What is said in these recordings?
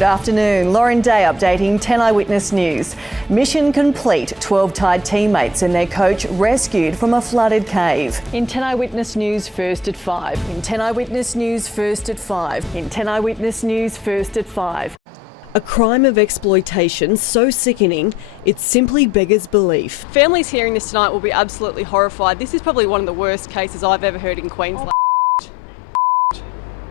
Good afternoon. Lauren Day updating 10 Eyewitness News. Mission complete. 12 tired teammates and their coach rescued from a flooded cave. In 10 Eyewitness News, first at 5. In 10 Eyewitness News, first at 5. In 10 Eyewitness News, first at 5. A crime of exploitation so sickening, it simply beggars belief. Families hearing this tonight will be absolutely horrified. This is probably one of the worst cases I've ever heard in Queensland.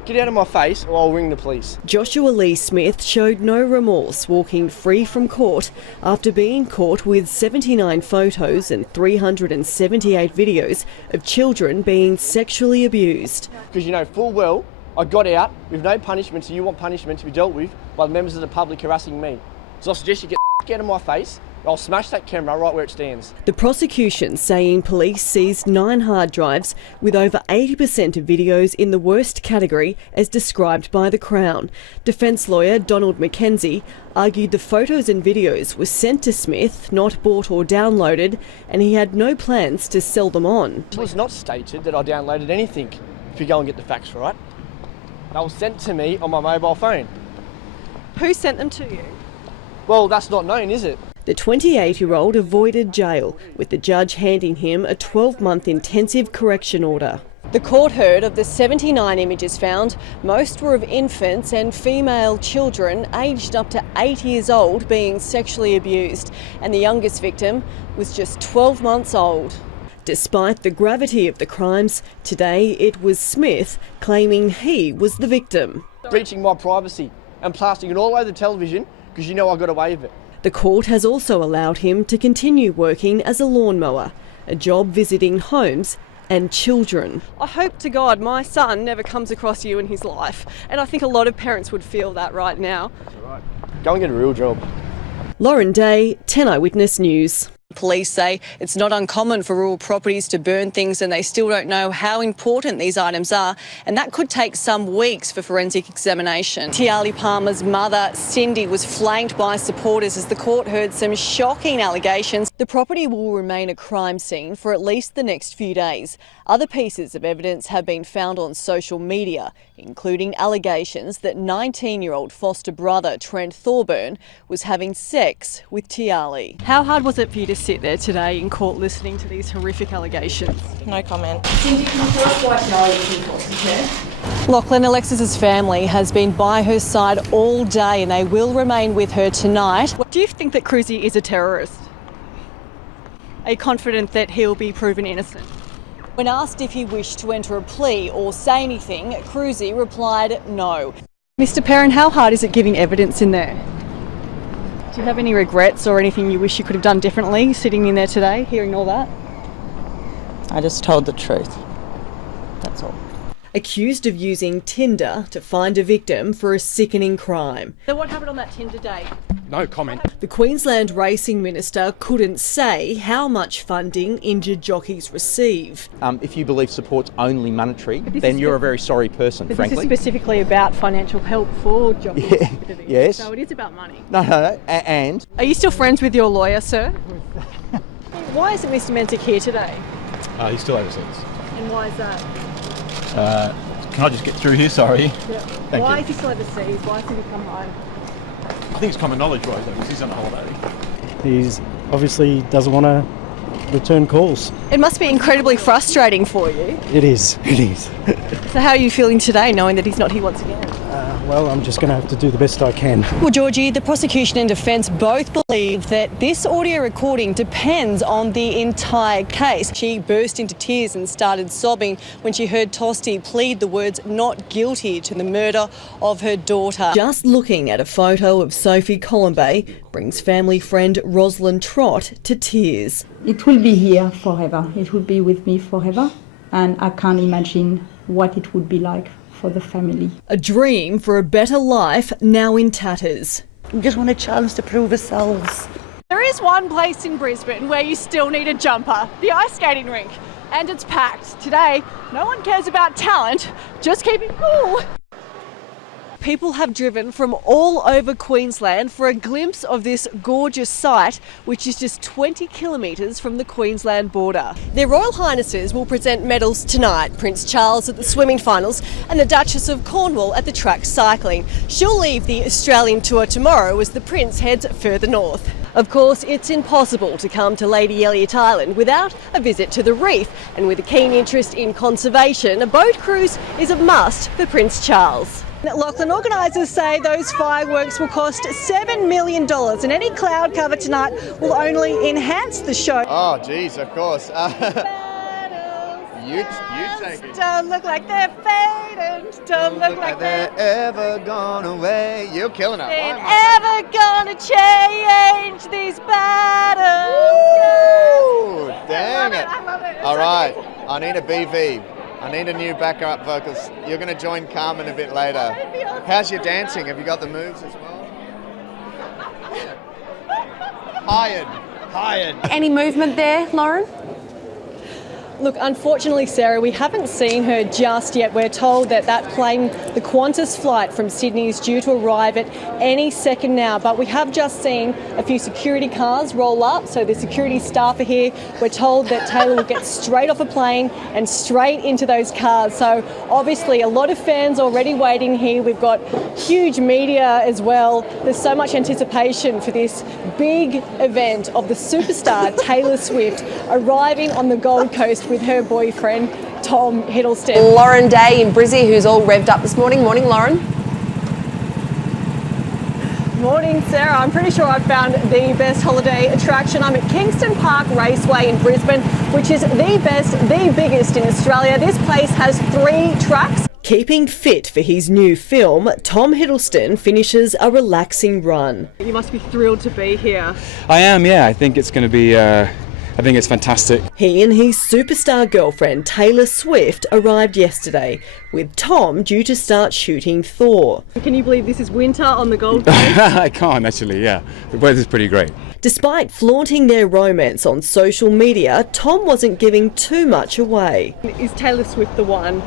Get out of my face or I'll ring the police. Joshua Lee Smith showed no remorse, walking free from court after being caught with 79 photos and 378 videos of children being sexually abused. Because you know full well I got out with no punishment, so you want punishment to be dealt with by the members of the public harassing me. So I suggest you get out of my face. I'll smash that camera right where it stands. The prosecution saying police seized 9 hard drives with over 80% of videos in the worst category as described by the Crown. Defence lawyer Donald McKenzie argued the photos and videos were sent to Smith, not bought or downloaded, and he had no plans to sell them on. It was not stated that I downloaded anything, if you go and get the facts right. They were sent to me on my mobile phone. Who sent them to you? Well, that's not known, is it? The 28-year-old avoided jail, with the judge handing him a 12-month intensive correction order. The court heard of the 79 images found. Most were of infants and female children aged up to 8 years old being sexually abused, and the youngest victim was just 12 months old. Despite the gravity of the crimes, today it was Smith claiming he was the victim. Breaching my privacy and plastering it all over the television because you know I got away with it. The court has also allowed him to continue working as a lawnmower, a job visiting homes and children. I hope to God my son never comes across you in his life, and I think a lot of parents would feel that right now. That's all right. Go and get a real job. Lauren Day, 10 Eyewitness News. Police say it's not uncommon for rural properties to burn things, and they still don't know how important these items are, and that could take some weeks for forensic examination. Tiali Palmer's mother, Cindy, was flanked by supporters as the court heard some shocking allegations. The property will remain a crime scene for at least the next few days. Other pieces of evidence have been found on social media, including allegations that 19-year-old foster brother Trent Thorburn was having sex with Tiali. How hard was it for you to sit there today in court listening to these horrific allegations? No comment. Cindy, can you tell us why Tiali was in foster care? Lachlan, Alexis's family has been by her side all day and they will remain with her tonight. Do you think that Cruzy is a terrorist? Are you confident that he'll be proven innocent? When asked if he wished to enter a plea or say anything, Cruzy replied no. Mr. Perrin, how hard is it giving evidence in there? Do you have any regrets or anything you wish you could have done differently sitting in there today, hearing all that? I just told the truth. That's all. Accused of using Tinder to find a victim for a sickening crime. So what happened on that Tinder date? No comment. The Queensland Racing Minister couldn't say how much funding injured jockeys receive. If you believe support's only monetary, then you're a very sorry person, But frankly. this is specifically about financial help for jockeys. Yes. So it is about money. No. And Are you still friends with your lawyer, sir? Why isn't Mr. Menzick here today? He's still overseas. And why is that? Can I just get through here? Sorry. Thank Why you. is he still overseas? Why hasn't he come home? I think it's common knowledge, right, though, because he's on holiday. He's obviously doesn't want to return calls. It must be incredibly frustrating for you. It is. So how are you feeling today, knowing that he's not here once again? Well, I'm just going to have to do the best I can. Well, Georgie, the prosecution and defence both believe that this audio recording depends on the entire case. She burst into tears and started sobbing when she heard Tosti plead the words "not guilty" to the murder of her daughter. Just looking at a photo of Sophie Columbet brings family friend Rosalind Trott to tears. It will be here forever. It will be with me forever, and I can't imagine what it would be like for the family. A dream for a better life now in tatters. We just want a chance to prove ourselves. There is one place in Brisbane where you still need a jumper, the ice skating rink, and it's packed. Today, no one cares about talent, just keep it cool. People have driven from all over Queensland for a glimpse of this gorgeous site, which is just 20 kilometres from the Queensland border. Their Royal Highnesses will present medals tonight. Prince Charles at the swimming finals and the Duchess of Cornwall at the track cycling. She'll leave the Australian tour tomorrow as the Prince heads further north. Of course, it's impossible to come to Lady Elliot Island without a visit to the reef, and with a keen interest in conservation, a boat cruise is a must for Prince Charles. Lachlan, organisers say those fireworks will cost $7 million, and any cloud cover tonight will only enhance the show. Oh, geez, of course. You take it. Don't look like they're fading. Don't look like they're ever gone away. You're killing it. They're ever gonna change these battles. Woo! Dang it. I love it. All right, I need a BV. I need a new backup vocals. You're going to join Carmen a bit later. How's your dancing? Have you got the moves as well? Hired. Any movement there, Lauren? Look, unfortunately, Sarah, we haven't seen her just yet. We're told that plane, the Qantas flight from Sydney, is due to arrive at any second now. But we have just seen a few security cars roll up. So the security staff are here. We're told that Taylor will get straight off a plane and straight into those cars. So obviously a lot of fans already waiting here. We've got huge media as well. There's so much anticipation for this big event of the superstar Taylor Swift arriving on the Gold Coast with her boyfriend, Tom Hiddleston. Lauren Day in Brizzy, who's all revved up this morning. Morning, Lauren. Morning, Sarah. I'm pretty sure I've found the best holiday attraction. I'm at Kingston Park Raceway in Brisbane, which is the best, the biggest in Australia. This place has 3 tracks. Keeping fit for his new film, Tom Hiddleston finishes a relaxing run. You must be thrilled to be here. I am, yeah. I think it's going to be... I think it's fantastic. He and his superstar girlfriend Taylor Swift arrived yesterday, with Tom due to start shooting Thor. Can you believe this is winter on the Gold Coast? I can't actually, yeah. The weather's pretty great. Despite flaunting their romance on social media, Tom wasn't giving too much away. Is Taylor Swift the one?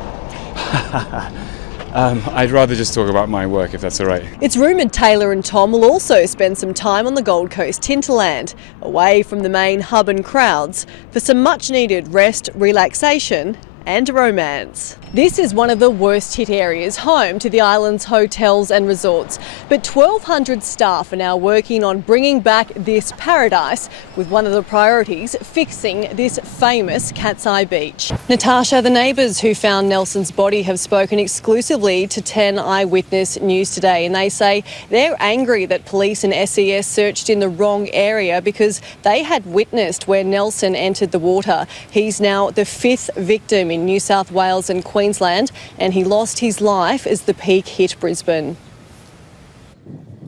I'd rather just talk about my work, if that's all right. It's rumoured Taylor and Tom will also spend some time on the Gold Coast hinterland, away from the main hub and crowds, for some much needed rest, relaxation and romance. This is one of the worst hit areas, home to the island's hotels and resorts. But 1,200 staff are now working on bringing back this paradise, with one of the priorities fixing this famous Cat's Eye beach. Natasha, the neighbours who found Nelson's body have spoken exclusively to 10 Eyewitness News today, and they say they're angry that police and SES searched in the wrong area because they had witnessed where Nelson entered the water. He's now the 5th victim in New South Wales and Queensland, and he lost his life as the peak hit Brisbane.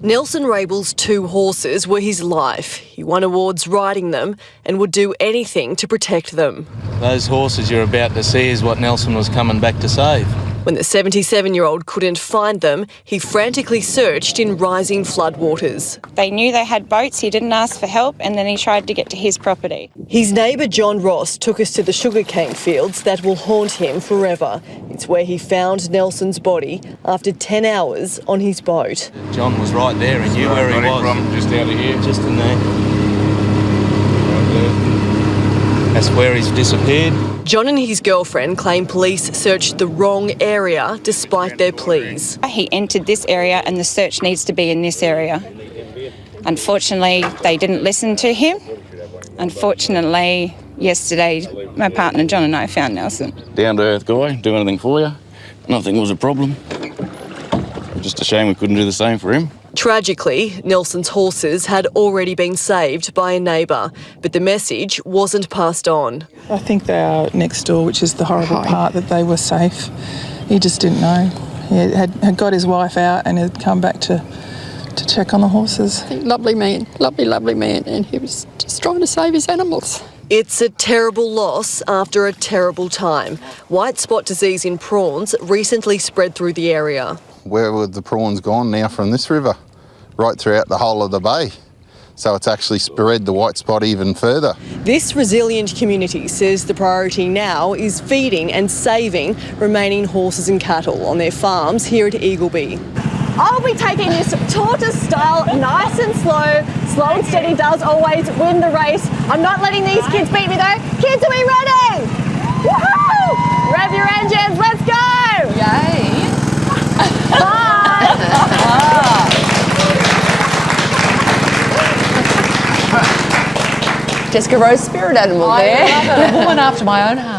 Nelson Rabel's 2 horses were his life. He won awards riding them and would do anything to protect them. Those horses you're about to see is what Nelson was coming back to save. When the 77-year-old couldn't find them, he frantically searched in rising floodwaters. They knew they had boats, he didn't ask for help, and then he tried to get to his property. His neighbour John Ross took us to the sugarcane fields that will haunt him forever. It's where he found Nelson's body after 10 hours on his boat. John was right there, he knew where he was. From just out of here. Just in there. Right there. That's where he's disappeared. John and his girlfriend claim police searched the wrong area despite their pleas. He entered this area and the search needs to be in this area. Unfortunately, they didn't listen to him. Unfortunately, yesterday, my partner John and I found Nelson. Down to earth guy, do anything for you. Nothing was a problem. Just a shame we couldn't do the same for him. Tragically, Nelson's horses had already been saved by a neighbour, but the message wasn't passed on. I think they are next door, which is the horrible part, that they were safe. He just didn't know. He had got his wife out and had come back to check on the horses. Lovely man, lovely man, and he was just trying to save his animals. It's a terrible loss after a terrible time. White spot disease in prawns recently spread through the area. Where would the prawns gone now from this river? Right throughout the whole of the bay. So it's actually spread the white spot even further. This resilient community says the priority now is feeding and saving remaining horses and cattle on their farms here at Eagleby. I'll be taking this tortoise style, nice and slow. Slow and steady does always win the race. I'm not letting these kids beat me though. Kids, are we ready? Woohoo! Rev your engines, let's go! Yay. Bye! Jessica Rose, spirit animal there. A woman after my own heart.